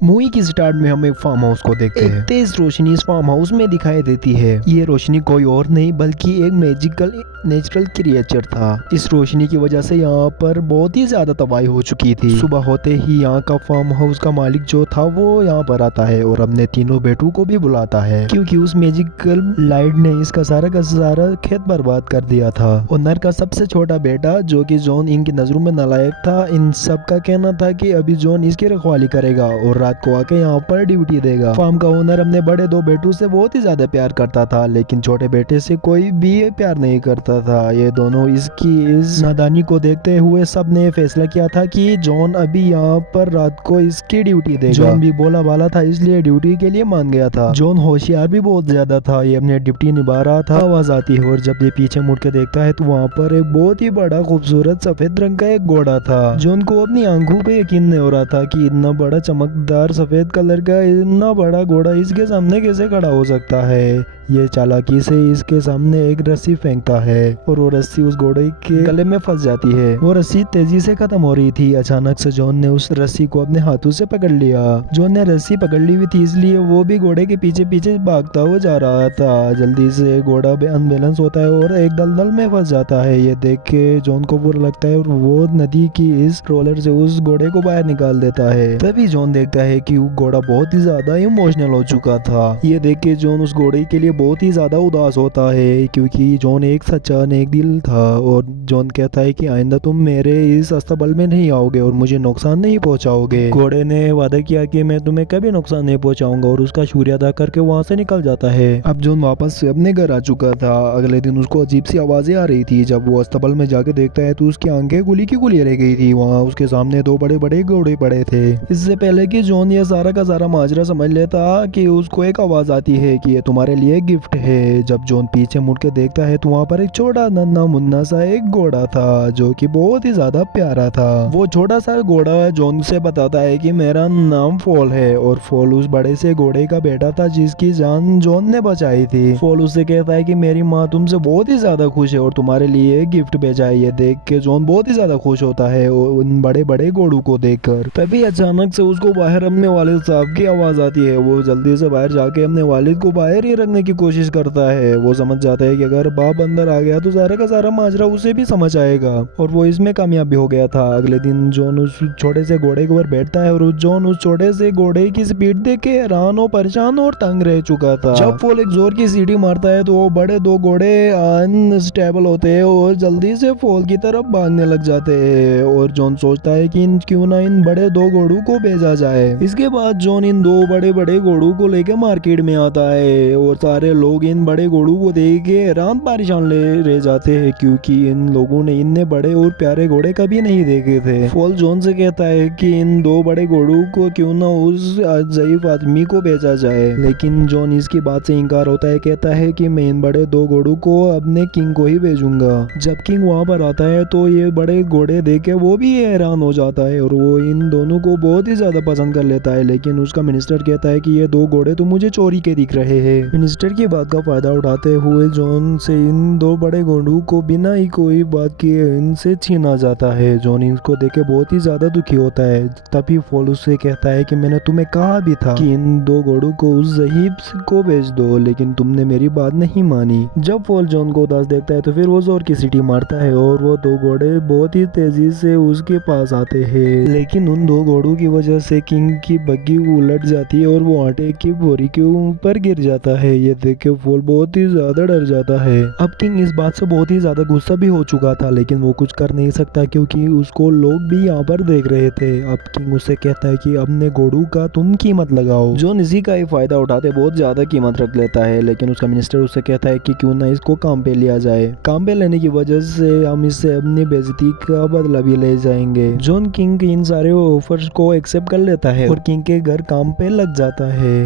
Movie की start में हम एक फार्म हाउस को देखते हैं। तेज रोशनी इस फार्म हाउस में दिखाई देती है। ये रोशनी कोई और नहीं बल्कि एक मैजिकल नेचुरल क्रिएचर था। इस रोशनी की वजह से यहाँ पर बहुत ही ज्यादा तबाही हो चुकी थी। सुबह होते ही यहाँ का फार्म हाउस का मालिक जो था वो यहाँ पर आता है और अपने तीनों बेटों को भी बुलाता है, क्योंकि उस मैजिकल लाइट ने इसका सारा खेत बर्बाद कर दिया था। ओनर का सबसे छोटा बेटा जो कि जॉन इनकी नजरों में नालायक था, इन सब का कहना था कि अभी जॉन इसकी रखवाली करेगा और रात को आके यहाँ पर ड्यूटी देगा। फार्म का ओनर अपने बड़े दो बेटों से बहुत ही ज्यादा प्यार करता था, लेकिन छोटे बेटे से कोई भी प्यार नहीं करता था। ये दोनों इसकी इस नादानी को देखते हुए सब ने फैसला किया था कि जॉन अभी यहाँ पर रात को इसकी ड्यूटी देगा। जॉन भी बोला बाला था, इसलिए ड्यूटी के लिए मान गया था। जॉन होशियार भी बहुत ज्यादा था, ये अपनी ड्यूटी निभा रहा था। आवाज आती है और जब ये पीछे मुड़ के देखता है तो वहाँ पर एक बहुत ही बड़ा खूबसूरत सफेद रंग का एक घोड़ा था। जॉन को अपनी आंखों पे यकीन नहीं हो रहा था कि इतना बड़ा चमकदार सफेद कलर का इतना बड़ा घोड़ा इसके सामने कैसे खड़ा हो सकता है। ये चालाकी से इसके सामने एक रस्सी फेंकता है और वो रस्सी उस घोड़े के गले में फंस जाती है। वो रस्सी तेजी से खत्म हो रही थी। अचानक से जॉन ने उस रस्सी को अपने हाथों से पकड़ लिया। जॉन ने रस्सी पकड़ ली हुई थी, इसलिए वो भी घोड़े के पीछे पीछे भागता हुआ जा रहा था। जल्दी से घोड़ा अनबैलेंस होता है और एक दलदल में फंस जाता है। ये देख के जॉन को बुरा लगता है और वो नदी की इस रोलर से उस घोड़े को बाहर निकाल देता है। तभी जॉन देखता है कि वो घोड़ा बहुत ही ज्यादा इमोशनल हो चुका था। ये देख के जॉन उस घोड़े के लिए बहुत ही ज्यादा उदास होता है, क्योंकि जॉन एक सच्चा नेक दिल था। और जॉन कहता है कि आइंदा तुम मेरे इस अस्तबल में नहीं आओगे और मुझे नुकसान नहीं पहुंचाओगे। घोड़े ने वादा किया कि मैं तुम्हें कभी नुकसान नहीं पहुंचाऊंगा और उसका शुक्रिया अदा करके वहां से निकल जाता है। अब जॉन वापस से अपने घर आ चुका था। अगले दिन उसको अजीब सी आवाजें आ रही थी। जब वो अस्तबल में जाके देखता है तो उसकी आंखें गुली की गुली रह गई थी। वहाँ उसके सामने दो बड़े बड़े घोड़े पड़े थे। इससे पहले कि जॉन ये सारा का सारा माजरा समझ लेता कि उसको एक आवाज आती है कि ये तुम्हारे लिए गिफ्ट है। जब जॉन पीछे मुड़ के देखता है तो वहाँ पर एक छोटा नन्हा मुन्ना सा एक घोड़ा था जो कि बहुत ही ज्यादा प्यारा था। वो छोटा सा घोड़ा जॉन से बताता है कि मेरा नाम फॉल है और फॉल उस बड़े से घोड़े का बेटा था जिसकी जान जॉन ने बचाई थी। फॉल उससे कहता है कि मेरी माँ तुमसे बहुत ही ज्यादा खुश है और तुम्हारे लिए गिफ्ट भेजा है। ये देख के जॉन बहुत ही ज्यादा खुश होता है उन बड़े बड़े घोड़ों को देखकर। तभी अचानक से उसको बाहर अपने वालिद साहब की आवाज आती है। वो जल्दी से बाहर जाके अपने वालिद को बाहर ही रखने की कोशिश करता है। वो समझ जाता है कि अगर बाप अंदर आ गया तो सारा का सारा माजरा उसे भी समझ आएगा और वो इसमें कामयाब भी हो गया था। अगले दिन जॉन उस छोटे से घोड़े के ऊपर बैठता है और जॉन उस छोटे से घोड़े की स्पीड देख के हैरान और परेशान और तंग रह चुका था। जब फॉल एक जोर की सीटी मारता है तो वो बड़े दो घोड़े अनस्टेबल होते हैं और जल्दी से फॉल की तरफ भागने लग जाते हैं। और जॉन सोचता है कि क्यों ना इन बड़े दो घोड़ों को भेजा जाए। इसके बाद जॉन इन दो बड़े बड़े घोड़ों को लेकर मार्केट में आता है और सारे लोग इन बड़े घोड़ों को देख के हैरान परेशान रह जाते हैं, क्योंकि इन लोगों ने इतने बड़े और प्यारे घोड़े कभी नहीं देखे थे। फॉल जॉन से कहता है कि इन दो बड़े घोड़ों को क्यों ना उस ज़ईफ आदमी को भेजा जाए, लेकिन जॉन इसकी बात से इनकार होता है। कहता है कि मैं इन बड़े दो घोड़ों को अपने किंग को ही भेजूंगा। जब किंग वहां पर आता है तो ये बड़े घोड़े देख के वो भी हैरान हो जाता है और वो इन दोनों को बहुत ही ज्यादा पसंद कर लेता है। लेकिन उसका मिनिस्टर कहता है कि ये दो घोड़े तो मुझे चोरी के दिख रहे हैं। मिनिस्टर की बात का फायदा उठाते हुए जॉन से इन दो बड़े घोड़ों को बिना ही कोई बात किए इनसे छीना जाता है। जॉन इनको देख के बहुत ही ज्यादा दुखी होता है। तभी फॉल उससे कहता है कि मैंने तुम्हें कहा भी था कि इन दो घोड़ों को उस ज़ईफ को भेज दो, लेकिन तुमने मेरी बात नहीं मानी। जब फॉल जॉन को उदास देखता है तो फिर वो जोर की सीटी मारता है और वो दो घोड़े बहुत ही तेजी से उसके पास आते हैं। लेकिन उन दो घोड़ों की वजह से किंग की बग्गी उलट जाती है और वो आटे की बोरी के ऊपर गिर जाता है। ये देख के फॉल बहुत ही ज्यादा डर जाता है। अब किंग इस बात से बहुत ही ज्यादा गुस्सा भी हो चुका था, लेकिन वो कुछ कर नहीं सकता क्योंकि उसको लोग भी यहाँ पर देख रहे थे। अब किंग उससे कहता है कि अपने घोड़ों का तुम कीमत लगाओ। जॉन इसी का ही फायदा उठाते बहुत ज्यादा कीमत रख लेता है, लेकिन उसका मिनिस्टर उससे कहता है कि क्यों ना इसको काम पे लिया जाए। काम पे लेने की वजह से हम इससे अपनी बेइज्जती का बदला भी ले जाएंगे। जॉन किंग के इन सारे ऑफर्स को एक्सेप्ट कर लेता है और किंग के घर काम पे लग जाता है।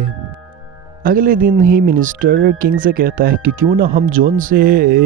अगले दिन ही मिनिस्टर किंग से कहता है कि क्यों ना हम जॉन से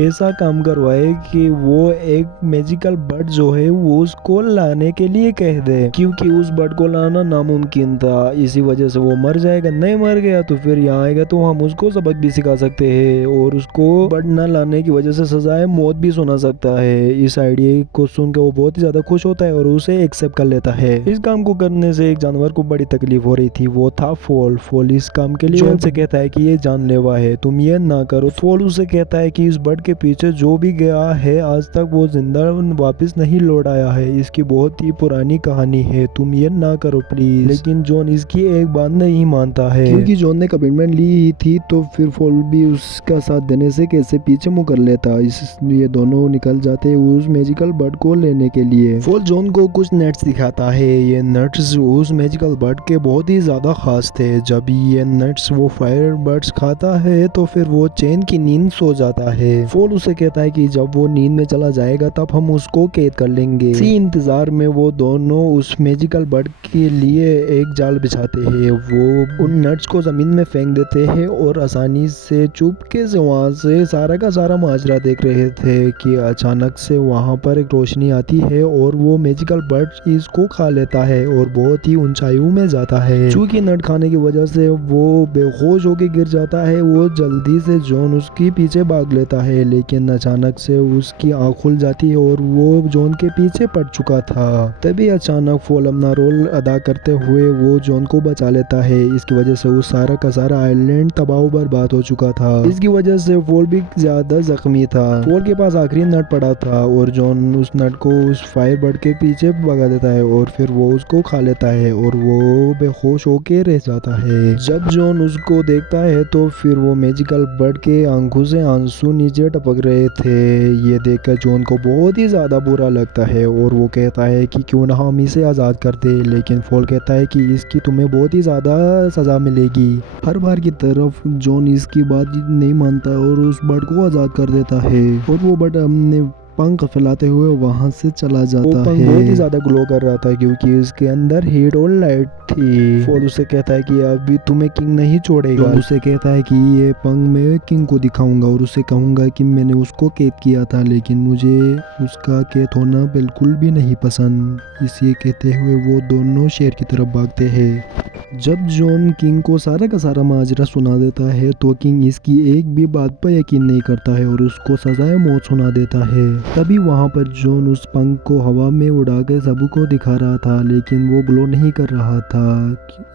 ऐसा काम करवाए कि वो एक मैजिकल बर्ड जो है वो उसको लाने के लिए कह दे, क्योंकि उस बर्ड को लाना नामुमकिन था। इसी वजह से वो मर जाएगा, नहीं मर गया तो फिर यहाँ आएगा तो हम उसको सबक भी सिखा सकते हैं और उसको बर्ड न लाने की वजह से सजाए मौत भी सुना सकता है। इस आइडिया को सुन के वो बहुत ही ज्यादा खुश होता है और उसे एक्सेप्ट कर लेता है। इस काम को करने से एक जानवर को बड़ी तकलीफ हो रही थी, वो था फॉल। फॉल इस काम के लिए जॉन से कहता है कि ये जानलेवा है, तुम ये ना करो। फॉल उसे कहता है कि इस बर्ड के पीछे जो भी गया है आज तक वो जिंदा वापस नहीं लौट आया है, इसकी बहुत ही पुरानी कहानी है, तुम ये ना करो प्लीज। लेकिन जॉन इसकी एक बात नहीं मानता है, क्योंकि जॉन ने कमिटमेंट ली ही थी तो फिर फॉल भी उसका साथ देने से कैसे पीछे मुँह कर लेता। इसलिए दोनों निकल जाते उस मैजिकल बर्ड को लेने के लिए। फॉल जॉन को कुछ नट्स दिखाता है। ये नट्स उस मैजिकल बर्ड के बहुत ही ज्यादा खास थे। जब ये नट्स वो फायर बर्ड्स खाता है तो फिर वो चैन की नींद सो जाता है। फॉल उसे कहता है कि जब वो नींद में चला जाएगा तब हम उसको कैद कर लेंगे। इसी इंतजार में वो दोनों उस मैजिकल बर्ड के लिए एक जाल बिछाते हैं। वो उन नट्स को जमीन में फेंक देते हैं और आसानी से चुपके से वहां से सारा का सारा माजरा देख रहे थे कि अचानक से वहां पर एक रोशनी आती है और वो मैजिकल बर्ड इसको खा लेता है और बहुत ही ऊंचाइयों में जाता है। चूंकि नट खाने की वजह से वो बेहोश होकर गिर जाता है। वो जल्दी से जॉन उसके पीछे भाग लेता है, लेकिन अचानक से उसकी आंख खुल जाती है और वो जॉन के पीछे पड़ चुका था। तभी अचानक फॉल अपना रोल अदा करते हुए वो जॉन को बचा लेता है। इसकी वजह से उस सारा का सारा आइलैंड तबाह बर्बाद हो चुका था। इसकी वजह से फॉल भी ज्यादा जख्मी था। फॉल के पास आखिरी नट पड़ा था और जॉन उस नट को उस फायर बर्ड के पीछे भगा देता है और फिर वो उसको खा लेता है और वो बेहोश होके रह जाता है। जब जॉन उसको देखता है तो फिर वो मैजिकल बर्ड के आंखों से आंसू नीचे टपक रहे थे। ये देखकर जॉन को बहुत ही ज्यादा बुरा लगता है और वो कहता है कि क्यों ना हम इसे आजाद कर दे, लेकिन फॉल कहता है कि इसकी तुम्हें बहुत ही ज्यादा सजा मिलेगी। हर बार की तरफ जॉन इसकी बात नहीं मानता और उस बर्ड को आजाद कर देता है और वो बर्ड अपने पंख फैलाते हुए वहां से चला जाता है। बहुत ही ज्यादा ग्लो कर रहा था क्योंकि उसके अंदर हीट और लाइट थी। फॉल उसे कहता है कि अभी तुम्हें किंग नहीं छोड़ेगा। उसे कहता है कि ये पंख मैं किंग को दिखाऊंगा और उसे कहूंगा कि मैंने उसको कैद किया था, लेकिन मुझे उसका कैद होना बिल्कुल भी नहीं पसंद। इसे कहते हुए वो दोनों शेर की तरफ भागते हैं। जब जॉन किंग को सारा का सारा माजरा सुना देता है तो किंग इसकी एक भी बात पर यकीन नहीं करता है और उसको सजाए मौत सुना देता है। तभी वहां पर जॉन उस पंख को हवा में उड़ाकर सबको दिखा रहा था, लेकिन वो ग्लो नहीं कर रहा था।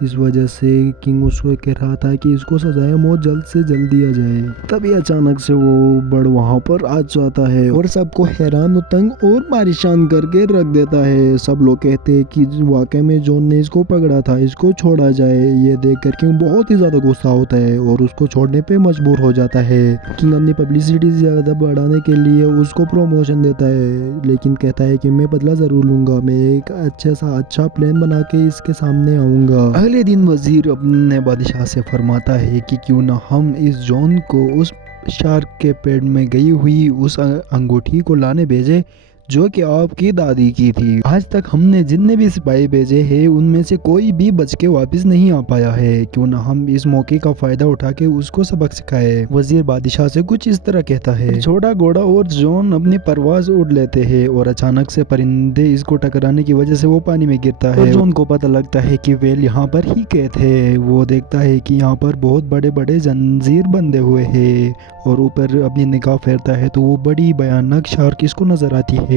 इस वजह से किंग उसको कह रहा था कि इसको सजाए मौत जल्द से जल्द दिया जाए। तभी अचानक से वो बर्ड वहां पर आ जाता है और सबको हैरान तंग और परेशान करके रख देता है। सब लोग कहते हैं कि वाकई में जॉन ने इसको पकड़ा था, इसको छोड़ा जाए। ये देख कर किंग बहुत ही ज्यादा गुस्सा होता है और उसको छोड़ने पे मजबूर हो जाता है। किंग अपनी पब्लिसिटी ज्यादा बढ़ाने के लिए उसको प्रमोशन देता है, लेकिन कहता है कि मैं बदला जरूर लूंगा, मैं एक अच्छा प्लान बना के इसके सामने आऊंगा। अगले दिन वजीर अपने बादशाह से फरमाता है कि क्यों ना हम इस जॉन को उस शार्क के पेड़ में गई हुई उस अंगूठी को लाने भेजे जो कि आपकी दादी की थी। आज तक हमने जितने भी सिपाही भेजे हैं उनमें से कोई भी बच के वापस नहीं आ पाया है, क्यों ना हम इस मौके का फायदा उठा के उसको सबक सिखाए। वजीर बादशाह से कुछ इस तरह कहता है। छोटा घोड़ा और जॉन अपनी परवाज उड़ लेते हैं और अचानक से परिंदे इसको टकराने की वजह से वो पानी में गिरता है। जॉन को पता लगता है कि वेल यहाँ पर ही कैद है। वो देखता है कि यहाँ पर बहुत बड़े बड़े जंजीर बंधे हुए हैं और ऊपर अपनी निगाह फेरता है तो वो बड़ी भयानक शार्क इसको नजर आती है।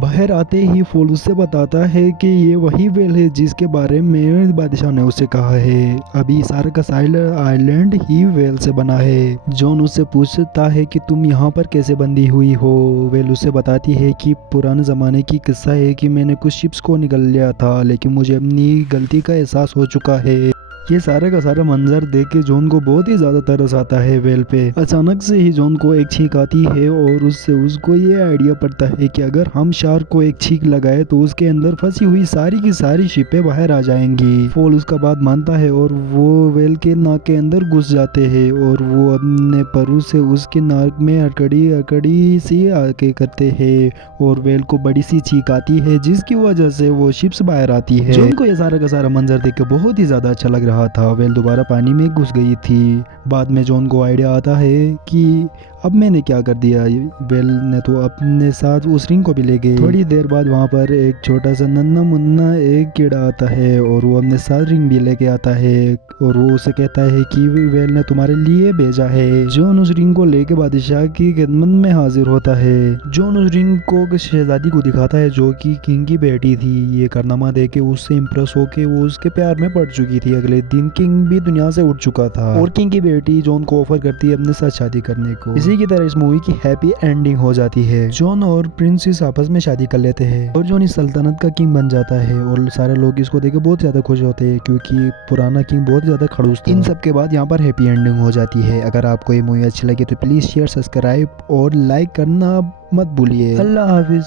बाहर आते ही फॉल उससे बताता है कि ये वही वेल है जिसके बारे में बादशाह ने उसे कहा है। अभी सारा का सारा आइलैंड ही वेल से बना है। जॉन उससे पूछता है कि तुम यहाँ पर कैसे बंधी हुई हो। वेल उसे बताती है कि पुराने जमाने की किस्सा है कि मैंने कुछ शिप्स को निगल लिया था, लेकिन मुझे अपनी गलती का एहसास हो चुका है। ये सारे का सारा मंजर देख के जॉन को बहुत ही ज्यादा तरस आता है वेल पे। अचानक से ही जॉन को एक छींक आती है और उससे उसको ये आइडिया पड़ता है कि अगर हम शार्क को एक छींक लगाए तो उसके अंदर फंसी हुई सारी की सारी शिपें बाहर आ जाएंगी। फॉल उसका बात मानता है और वो वेल के नाक के अंदर घुस जाते हैं और वो अपने परू से उसके नाक में अकड़ी सी आके करते हैं और वेल को बड़ी सी छींक आती है जिसकी वजह से वो शिप्स बाहर आती है। जॉन को ये सारा का सारा मंजर देख के बहुत ही ज्यादा अच्छा लग रहा रहा था, वेल दोबारा पानी में घुस गई थी। बाद में जॉन को आइडिया आता है कि अब मैंने क्या कर दिया, वेल ने तो अपने साथ उस रिंग को भी ले गए। थोड़ी देर बाद वहाँ पर एक छोटा सा नन्ना मुन्ना एक कीड़ा आता है और वो अपने साथ रिंग भी लेके आता है और वो उसे कहता है कि वेल ने तुम्हारे लिए भेजा है। जॉन उस रिंग को लेके बादशाह की खिदमत में हाजिर होता है। जॉन उस रिंग को शहजादी को दिखाता है जो कि किंग की बेटी थी। ये कारनामा देख के उससे इम्प्रेस होके वो उसके प्यार में पड़ चुकी थी। अगले दिन किंग भी दुनिया से उठ चुका था और किंग की बेटी जॉन को ऑफर करती है अपने साथ शादी करने को। इसी की तरह इस मूवी की हैप्पी एंडिंग हो जाती है। जॉन और प्रिंसेस आपस में शादी कर लेते हैं और जॉन इस सल्तनत का किंग बन जाता है और सारे लोग इसको देख के बहुत ज्यादा खुश होते हैं क्योंकि पुराना किंग बहुत ज्यादा खड़ूस था। इन सब के बाद यहाँ पर हैप्पी एंडिंग हो जाती है। अगर आपको ये मूवी अच्छी लगी तो प्लीज शेयर, सब्सक्राइब और लाइक करना मत भूलिए। अल्लाह हाफिज।